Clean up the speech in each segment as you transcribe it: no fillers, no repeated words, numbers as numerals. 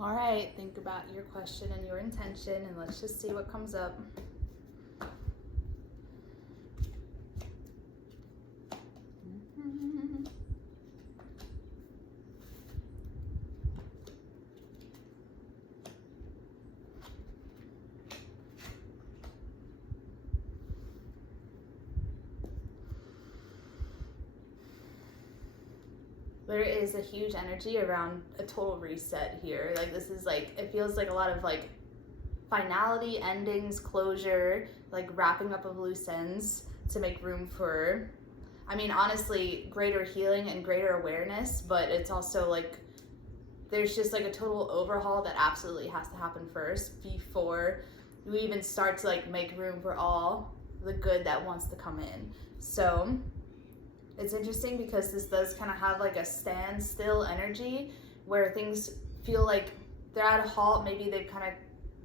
All right, think about your question and your intention, and let's just see what comes up. There is a huge energy around a total reset here. Like, this is like, it feels like a lot of like finality, endings, closure, like wrapping up of loose ends to make room for, I mean, honestly, greater healing and greater awareness, but it's also like, there's just like a total overhaul that absolutely has to happen first before we even start to like make room for all the good that wants to come in. So it's interesting because this does kind of have like a standstill energy where things feel like they're at a halt. Maybe they've kind of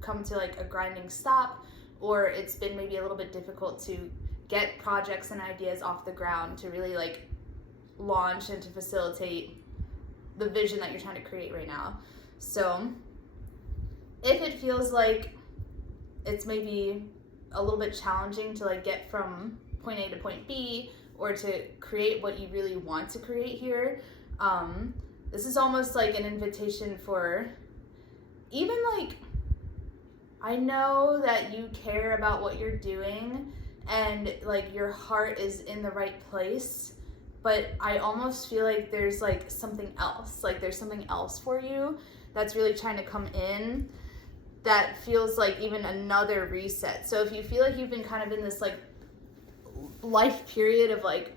come to like a grinding stop, or it's been maybe a little bit difficult to get projects and ideas off the ground to really like launch and to facilitate the vision that you're trying to create right now. So if it feels like it's maybe a little bit challenging to like get from point A to point B, or to create what you really want to create here, this is almost like an invitation for even like, I know that you care about what you're doing and like your heart is in the right place, but I almost feel like there's like something else, like there's something else for you that's really trying to come in that feels like even another reset. So if you feel like you've been kind of in this like life period of like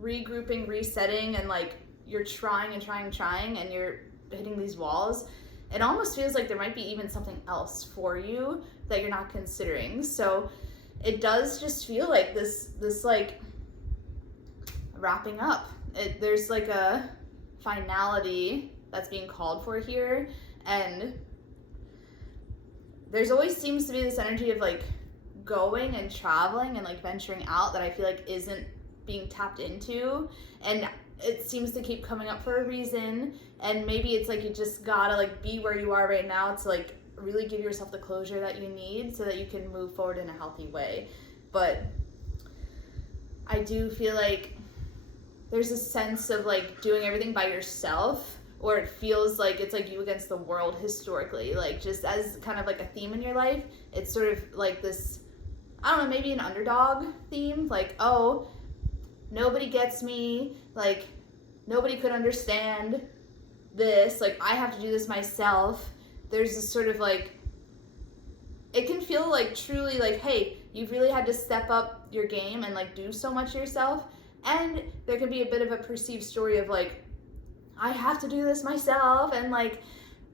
regrouping, resetting, and like you're trying and you're hitting these walls, it almost feels like there might be even something else for you that you're not considering. So it does just feel like this like wrapping up. There's like a finality that's being called for here, and there's always seems to be this energy of like going and traveling and like venturing out that I feel like isn't being tapped into, and it seems to keep coming up for a reason. And maybe it's like you just gotta like be where you are right now to like really give yourself the closure that you need so that you can move forward in a healthy way. But I do feel like there's a sense of like doing everything by yourself, or it feels like it's like you against the world historically, like just as kind of like a theme in your life. It's sort of like this, I don't know, maybe an underdog theme, like, oh, nobody gets me, like nobody could understand this, like I have to do this myself. There's this sort of like, it can feel like truly like, hey, you've really had to step up your game and like do so much yourself. And there can be a bit of a perceived story of like, I have to do this myself, and like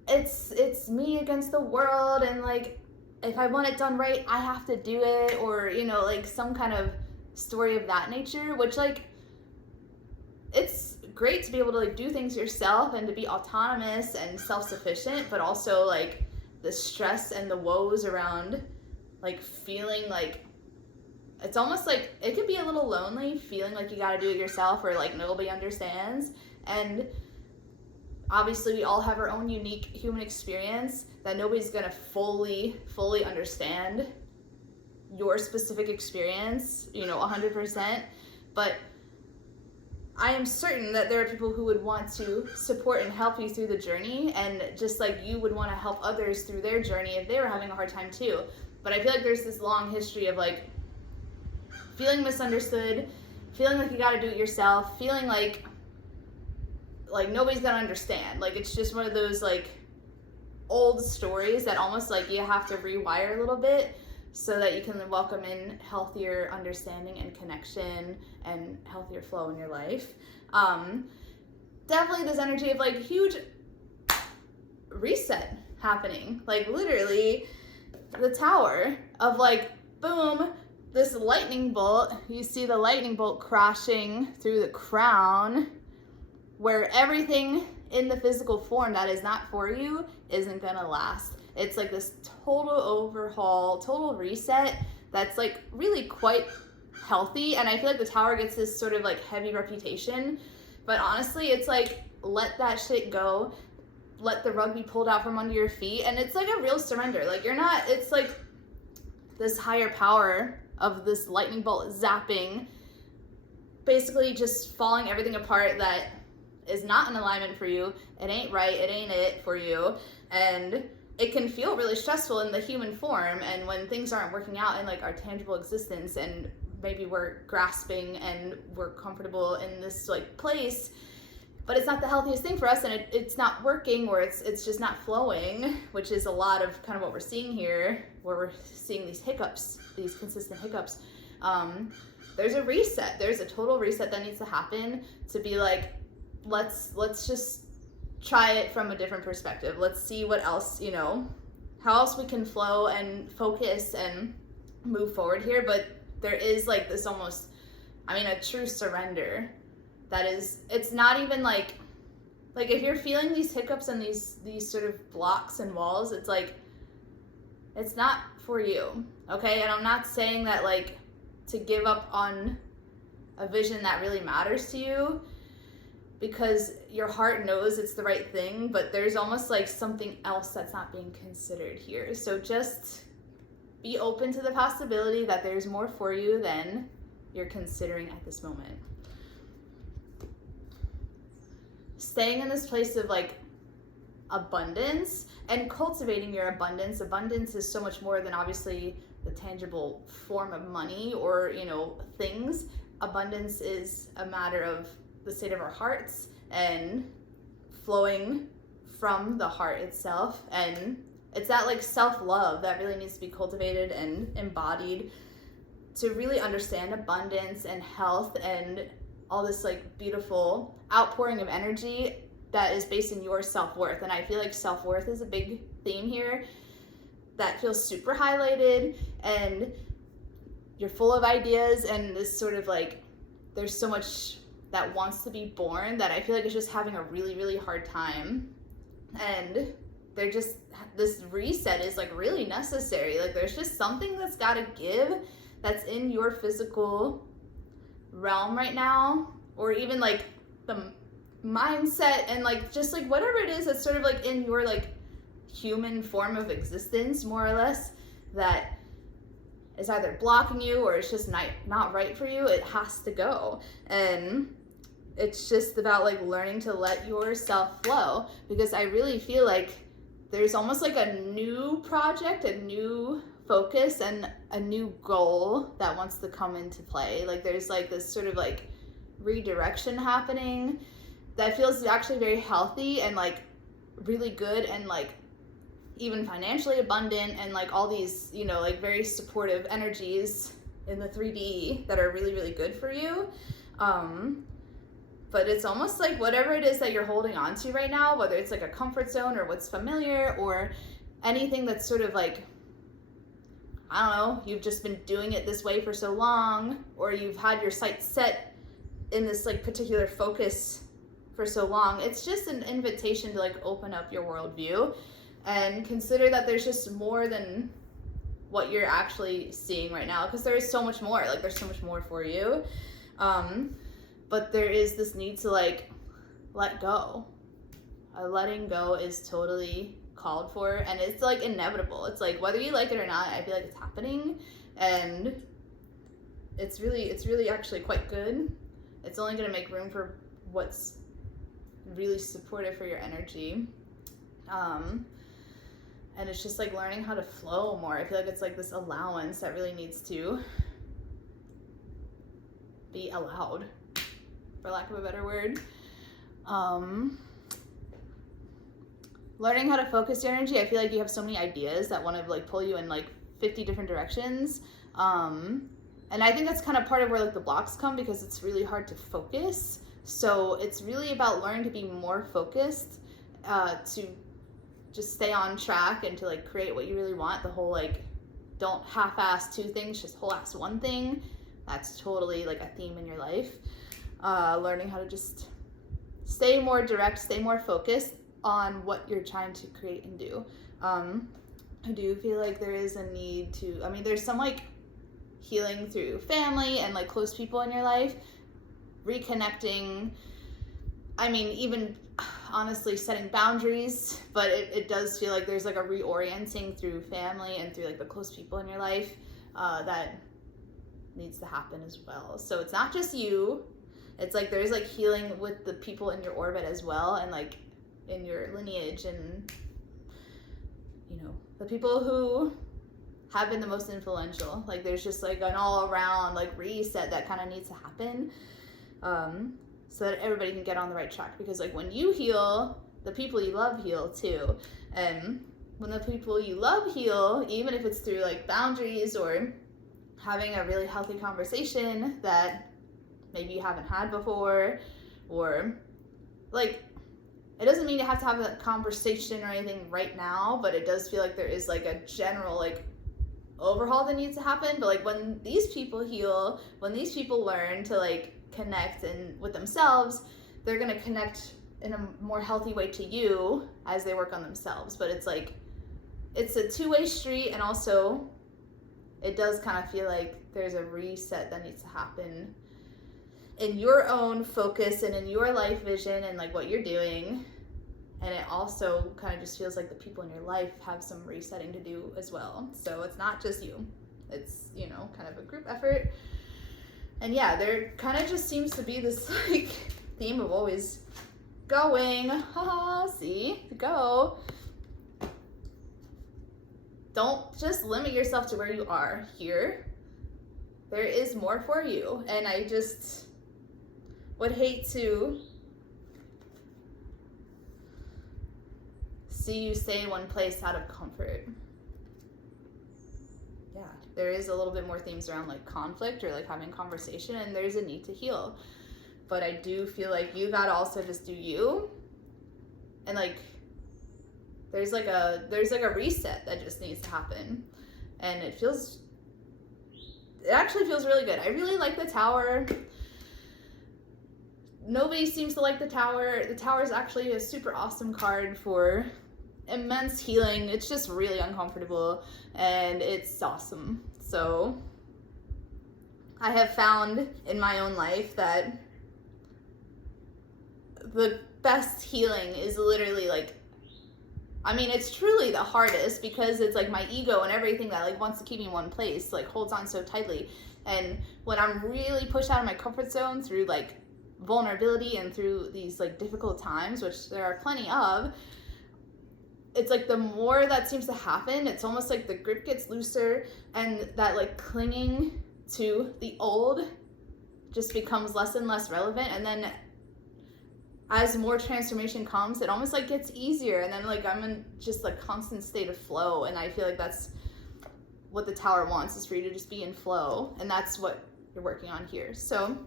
it's me against the world, and like if I want it done right, I have to do it, or you know, like some kind of story of that nature, which like it's great to be able to like do things yourself and to be autonomous and self-sufficient, but also like the stress and the woes around like feeling like it's almost like it could be a little lonely, feeling like you got to do it yourself, or like nobody understands. And obviously we all have our own unique human experience that nobody's gonna fully understand your specific experience, you know, 100%. But I am certain that there are people who would want to support and help you through the journey, and just like you would want to help others through their journey if they were having a hard time too. But I feel like there's this long history of like feeling misunderstood, feeling like you got to do it yourself, feeling like nobody's gonna understand. Like it's just one of those like old stories that almost like you have to rewire a little bit so that you can welcome in healthier understanding and connection and healthier flow in your life. Definitely this energy of like huge reset happening, like literally the tower of like boom, this lightning bolt, you see the lightning bolt crashing through the crown, where everything in the physical form that is not for you isn't gonna last. It's like this total overhaul, total reset that's like really quite healthy. And I feel like the tower gets this sort of like heavy reputation, but honestly it's like, let that shit go. let the rug be pulled out from under your feet. And it's like a real surrender. Like you're not, it's like this higher power of this lightning bolt zapping, basically just falling everything apart that is not in alignment for you. It ain't right, it ain't it for you. And it can feel really stressful in the human form, and when things aren't working out in like our tangible existence, and maybe we're grasping and we're comfortable in this like place, but it's not the healthiest thing for us, and it's not working, or it's just not flowing, which is a lot of kind of what we're seeing here, where we're seeing these hiccups, these consistent hiccups. There's a reset. There's a total reset that needs to happen to be like, let's just try it from a different perspective. Let's see what else, you know, how else we can flow and focus and move forward here. But there is like this almost, I mean, a true surrender that is, it's not even like if you're feeling these hiccups and these sort of blocks and walls, it's like, it's not for you, okay? And I'm not saying that like to give up on a vision that really matters to you, because your heart knows it's the right thing, but there's almost like something else that's not being considered here. So just be open to the possibility that there's more for you than you're considering at this moment. Staying in this place of like abundance and cultivating your abundance. Abundance is so much more than obviously the tangible form of money or, you know, things. Abundance is a matter of the state of our hearts and flowing from the heart itself. And it's that like self-love that really needs to be cultivated and embodied to really understand abundance and health and all this like beautiful outpouring of energy that is based in your self-worth. And I feel like self-worth is a big theme here that feels super highlighted, and you're full of ideas, and this sort of like, there's so much that wants to be born that I feel like it's just having a really, really hard time. And they're just, this reset is like really necessary. Like there's just something that's got to give that's in your physical realm right now, or even like the mindset and like just like whatever it is that's sort of like in your like human form of existence, more or less, that is either blocking you or it's just not right for you. It has to go. And it's just about like learning to let yourself flow, because I really feel like there's almost like a new project, a new focus, and a new goal that wants to come into play. Like there's like this sort of like redirection happening that feels actually very healthy and like really good, and like even financially abundant, and like all these, you know, like very supportive energies in the 3D that are really, really good for you. But it's almost like whatever it is that you're holding on to right now, whether it's like a comfort zone or what's familiar or anything that's sort of like, I don't know, you've just been doing it this way for so long, or you've had your sights set in this like particular focus for so long. It's just an invitation to like open up your worldview and consider that there's just more than what you're actually seeing right now, because there is so much more. Like there's so much more for you. But there is this need to like let go. Letting go is totally called for, and it's like inevitable. It's like whether you like it or not, I feel like it's happening, and it's really actually quite good. It's only going to make room for what's really supportive for your energy. And it's just like learning how to flow more. I feel like it's like this allowance that really needs to be allowed, for lack of a better word. Learning how to focus your energy. I feel like you have so many ideas that want to like pull you in like 50 different directions. And I think that's kind of part of where like the blocks come, because it's really hard to focus. So it's really about learning to be more focused, to just stay on track and to like create what you really want. The whole like, don't half-ass two things, just whole-ass one thing. That's totally like a theme in your life. Learning how to just stay more direct, stay more focused on what you're trying to create and do. I do feel like there is a need to, I mean, there's some like healing through family and like close people in your life, reconnecting. I mean, even honestly setting boundaries, but it does feel like there's like a reorienting through family and through like the close people in your life that needs to happen as well. So it's not just you. It's like there's like healing with the people in your orbit as well, and like in your lineage, and you know, the people who have been the most influential. Like there's just like an all around like reset that kind of needs to happen, so that everybody can get on the right track. Because like when you heal, the people you love heal too. And when the people you love heal, even if it's through like boundaries or having a really healthy conversation that maybe you haven't had before, or like, it doesn't mean you have to have a conversation or anything right now, but it does feel like there is like a general like overhaul that needs to happen. But like when these people heal, when these people learn to like connect and with themselves, they're gonna connect in a more healthy way to you as they work on themselves. But it's like, it's a two-way street, and also it does kind of feel like there's a reset that needs to happen in your own focus and in your life vision and like what you're doing. And it also kind of just feels like the people in your life have some resetting to do as well. So it's not just you, it's, you know, kind of a group effort. And yeah, there kind of just seems to be this like theme of always going, see, go. Don't just limit yourself to where you are here. There is more for you. And I just would hate to see you stay in one place out of comfort. Yeah, there is a little bit more themes around like conflict or like having conversation, and there's a need to heal. But I do feel like you gotta also just do you, and like there's like a reset that just needs to happen. And it actually feels really good. I really like the Tower. Nobody seems to like the Tower. The Tower is actually a super awesome card for immense healing. It's just really uncomfortable and it's awesome. So I have found in my own life that the best healing is literally like, I mean, it's truly the hardest, because it's like my ego and everything that like wants to keep me in one place like holds on so tightly. And when I'm really pushed out of my comfort zone through like vulnerability and through these like difficult times, which there are plenty of, it's like the more that seems to happen, it's almost like the grip gets looser, and that like clinging to the old just becomes less and less relevant. And then as more transformation comes, it almost like gets easier, and then like I'm in just like constant state of flow. And I feel like that's what the Tower wants, is for you to just be in flow, and that's what you're working on here. So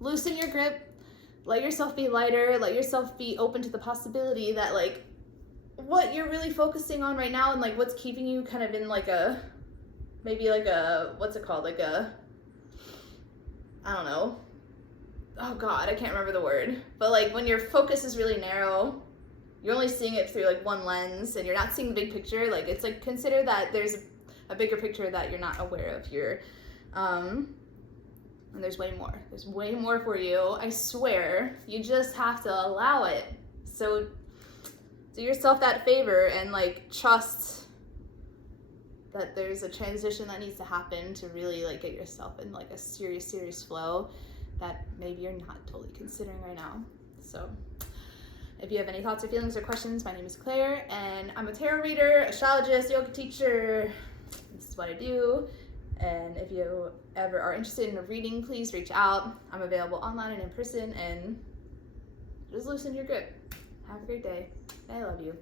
loosen your grip, let yourself be lighter, let yourself be open to the possibility that like what you're really focusing on right now and like what's keeping you kind of in like a, maybe like a, what's it called, like a, I don't know, oh god, I can't remember the word, but like when your focus is really narrow, you're only seeing it through like one lens and you're not seeing the big picture. Like it's like, consider that there's a bigger picture that you're not aware of here. And there's way more for you, I swear. You just have to allow it. So do yourself that favor and like trust that there's a transition that needs to happen to really like get yourself in like a serious flow that maybe you're not totally considering right now. So if you have any thoughts or feelings or questions, my name is Claire, and I'm a tarot reader, astrologist, yoga teacher. This is what I do. And if you ever are interested in a reading, please reach out. I'm available online and in person, and just loosen your grip. Have a great day. I love you.